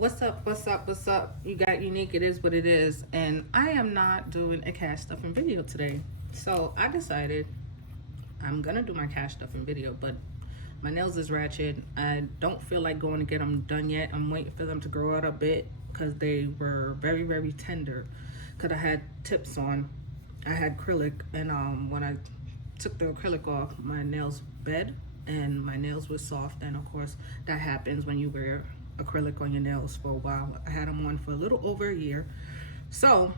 What's up? What's up? What's up? You got unique. It is what it is. And I am not doing a cash stuffing video today. So I decided I'm going to do my cash stuffing video, but my nails is ratchet. I don't feel like going to get them done yet. I'm waiting for them to grow out a bit because they were very, very tender. Because I had tips on. I had acrylic, and when I took the acrylic off, my nails bled and my nails were soft. And of course, that happens when you wear acrylic on your nails for a while. I had them on for a little over a year. So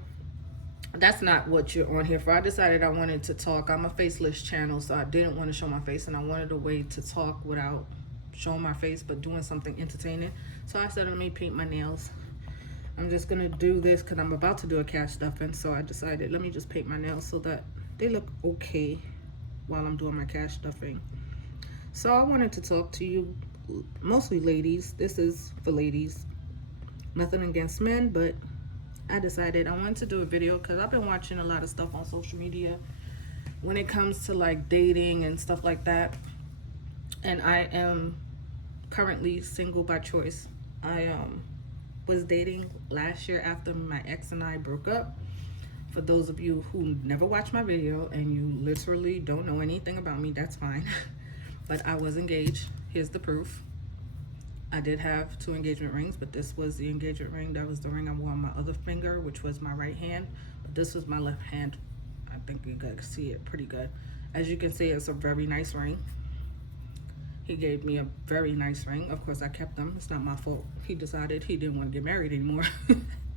that's not what you're on here for. I decided I wanted to talk. I'm a faceless channel, so I didn't want to show my face, and I wanted a way to talk without showing my face but doing something entertaining. So I said, let me paint my nails. I'm just gonna do this because I'm about to do a cash stuffing. So I decided, let me just paint my nails so that they look okay while I'm doing my cash stuffing. So I wanted to talk to you, mostly ladies. This is for ladies. Nothing against men, but I decided I wanted to do a video because I've been watching a lot of stuff on social media when it comes to like dating and stuff like that. And I am currently single by choice. I was dating last year after my ex and I broke up. For those of you who never watched my video and you literally don't know anything about me, that's fine. But I was engaged. Here's the proof. I did have 2 engagement rings, but this was the engagement ring. That was the ring I wore on my other finger, which was my right hand. But this was my left hand. I think you guys see it pretty good. As you can see, it's a very nice ring. He gave me a very nice ring. Of course, I kept them. It's not my fault. He decided he didn't want to get married anymore.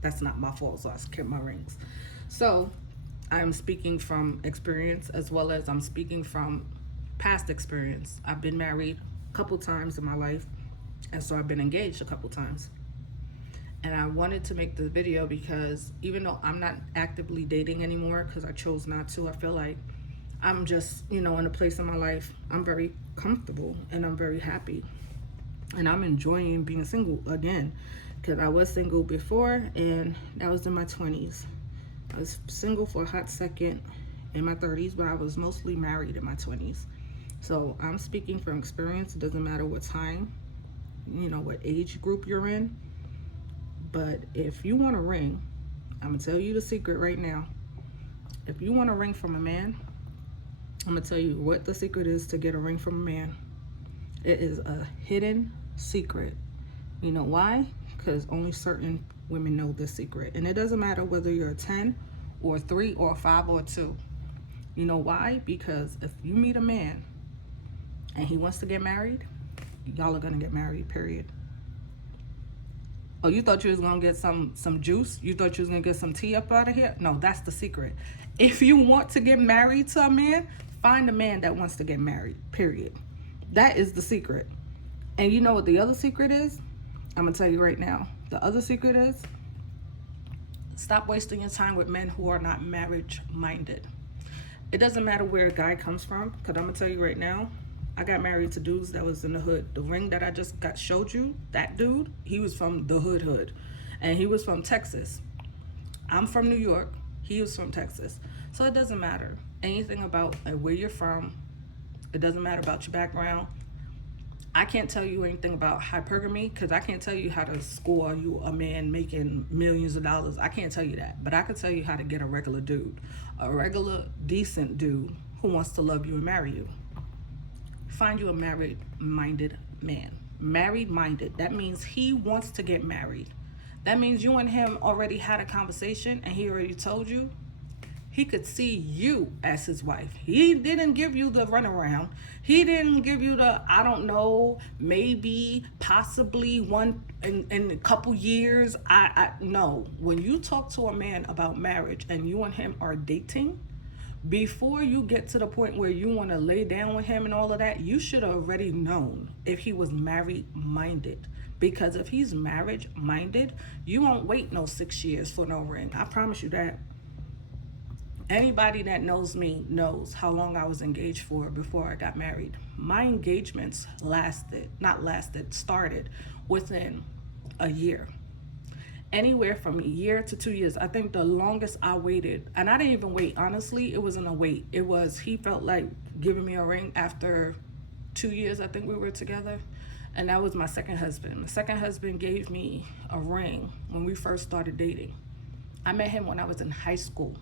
That's not my fault, so I kept my rings. So I'm speaking from experience as well as I'm speaking from past experience. I've been married a couple times in my life, and so I've been engaged a couple times. And I wanted to make this video because even though I'm not actively dating anymore because I chose not to, I feel like I'm just, in a place in my life, I'm very comfortable and I'm very happy. And I'm enjoying being single again because I was single before and that was in my 20s. I was single for a hot second in my 30s, but I was mostly married in my 20s. So I'm speaking from experience. It doesn't matter what time, what age group you're in. But if you want a ring, I'm gonna tell you the secret right now. If you want a ring from a man, I'm gonna tell you what the secret is to get a ring from a man. It is a hidden secret. You know why? Because only certain women know this secret. And it doesn't matter whether you're a 10 or 3 or 5 or 2. You know why? Because if you meet a man and he wants to get married, y'all are gonna get married, period. Oh, you thought you was gonna get some juice? You thought you was gonna get some tea up out of here? No, that's the secret. If you want to get married to a man, find a man that wants to get married, period. That is the secret. And you know what the other secret is? I'm gonna tell you right now. The other secret is stop wasting your time with men who are not marriage minded. It doesn't matter where a guy comes from, because I'm gonna tell you right now, I got married to dudes that was in the hood. The ring that I just showed you, that dude, he was from the hood. And he was from Texas. I'm from New York. He was from Texas. So it doesn't matter anything about where you're from. It doesn't matter about your background. I can't tell you anything about hypergamy because I can't tell you how to score you a man making millions of dollars. I can't tell you that. But I can tell you how to get a regular dude. A regular, decent dude who wants to love you and marry you. Find you a married-minded man. Married-minded. That means he wants to get married. That means you and him already had a conversation and he already told you he could see you as his wife. He didn't give you the runaround. He didn't give you the, I don't know, maybe, possibly one in a couple years. No. When you talk to a man about marriage and you and him are dating, before you get to the point where you want to lay down with him and all of that, you should have already known if he was married minded. Because if he's marriage minded, you won't wait no 6 years for no ring. I promise you that. Anybody that knows me knows how long I was engaged for before I got married. My engagements started within a year. Anywhere from a year to 2 years. I think the longest I waited, and I didn't even wait, honestly, it wasn't a wait. It was, he felt like giving me a ring after 2 years, I think we were together. And that was my second husband. My second husband gave me a ring when we first started dating. I met him when I was in high school.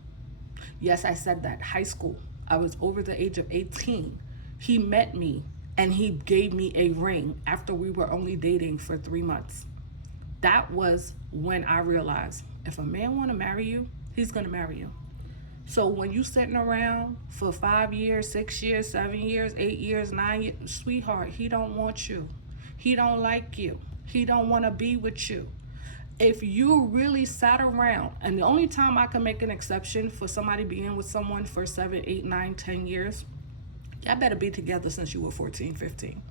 Yes, I said that, high school. I was over the age of 18. He met me and he gave me a ring after we were only dating for 3 months. That was when I realized if a man want to marry you, he's going to marry you. So when you sitting around for 5 years, 6 years, 7 years, 8 years, 9 years, sweetheart, he don't want you. He don't like you. He don't want to be with you. If you really sat around, and the only time I can make an exception for somebody being with someone for 7, 8, 9, 10 years, y'all better be together since you were 14, 15.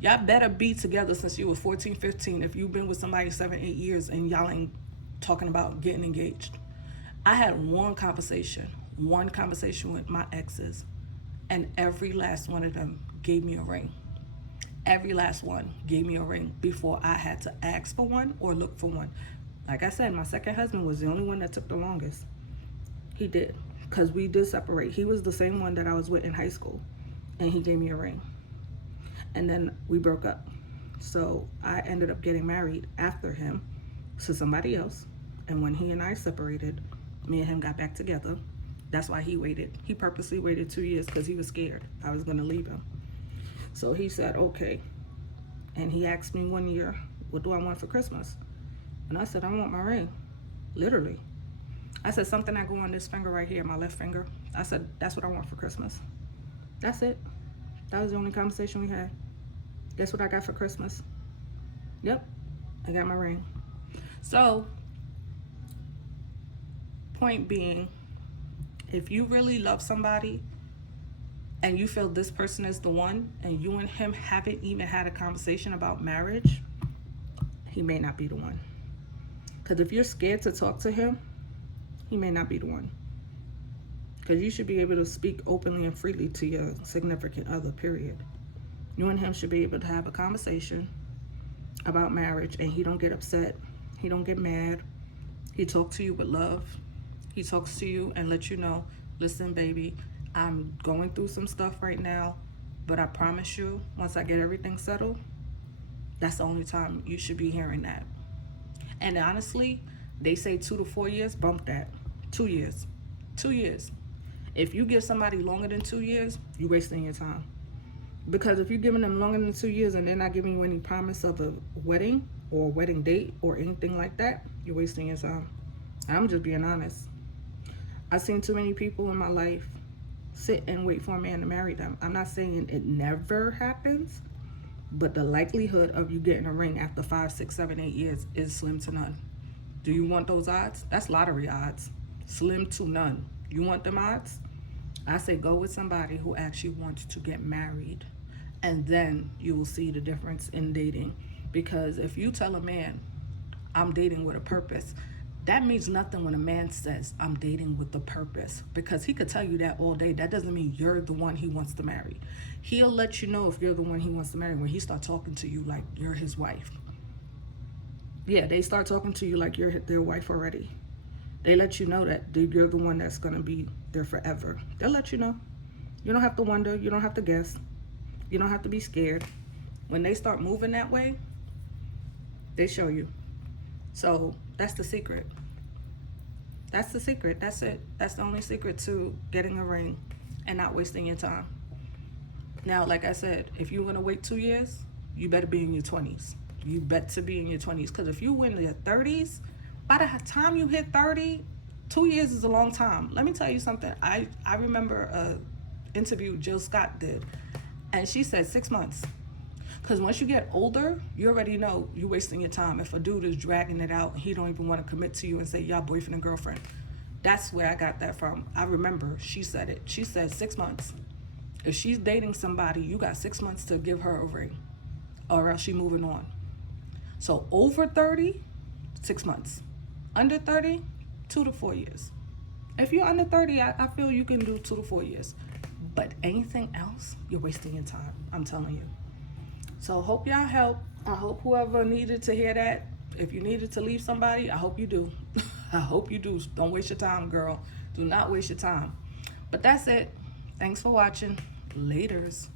Y'all better be together since you were 14, 15 if you've been with somebody 7, 8 years and y'all ain't talking about getting engaged. I had one conversation with my exes, and every last one of them gave me a ring. Every last one gave me a ring before I had to ask for one or look for one. Like I said, my second husband was the only one that took the longest. He did, because we did separate. He was the same one that I was with in high school, and he gave me a ring. And then we broke up. So I ended up getting married after him to somebody else. And when he and I separated, me and him got back together. That's why he waited. He purposely waited 2 years because he was scared I was going to leave him. So he said, okay. And he asked me one year, what do I want for Christmas? And I said, I want my ring. Literally. I said, something that go on this finger right here, my left finger. I said, that's what I want for Christmas. That's it. That was the only conversation we had. Guess what I got for Christmas? Yep, I got my ring. So, point being, if you really love somebody and you feel this person is the one and you and him haven't even had a conversation about marriage, he may not be the one. Because if you're scared to talk to him, he may not be the one. Because you should be able to speak openly and freely to your significant other, period. You and him should be able to have a conversation about marriage, and he don't get upset. He don't get mad. He talks to you with love. He talks to you and lets you know, listen, baby, I'm going through some stuff right now, but I promise you, once I get everything settled, that's the only time you should be hearing that. And honestly, they say 2 to 4 years, bump that. 2 years. 2 years. If you give somebody longer than 2 years, you're wasting your time. Because if you're giving them longer than 2 years and they're not giving you any promise of a wedding or a wedding date or anything like that, you're wasting your time. I'm just being honest. I've seen too many people in my life sit and wait for a man to marry them. I'm not saying it never happens, but the likelihood of you getting a ring after 5, 6, 7, 8 years is slim to none. Do you want those odds? That's lottery odds. Slim to none. You want them odds? I say go with somebody who actually wants to get married, and then you will see the difference in dating. Because if you tell a man, I'm dating with a purpose, that means nothing when a man says, I'm dating with a purpose. Because he could tell you that all day. That doesn't mean you're the one he wants to marry. He'll let you know if you're the one he wants to marry when he starts talking to you like you're his wife. Yeah, they start talking to you like you're their wife already. They let you know that you're the one that's going to be there forever. They'll let you know. You don't have to wonder. You don't have to guess. You don't have to be scared. When they start moving that way, they show you. So that's the secret. That's the secret. That's it. That's the only secret to getting a ring and not wasting your time. Now, like I said, if you're going to wait 2 years, you better be in your 20s. You better be in your 20s. Because if you in your 30s, by the time you hit 30, 2 years is a long time. Let me tell you something. I remember an interview Jill Scott did, and she said 6 months. Because once you get older, you already know you're wasting your time. If a dude is dragging it out, he don't even want to commit to you and say, y'all boyfriend and girlfriend. That's where I got that from. I remember she said it. She said 6 months. If she's dating somebody, you got 6 months to give her a ring, or else she moving on. So over 30, 6 months. Under 30, 2 to 4 years. If you're under 30, I feel you can do 2 to 4 years. But anything else, you're wasting your time. I'm telling you. So hope y'all help. I hope whoever needed to hear that, if you needed to leave somebody, I hope you do. I hope you do. Don't waste your time, girl. Do not waste your time. But that's it. Thanks for watching. Laters.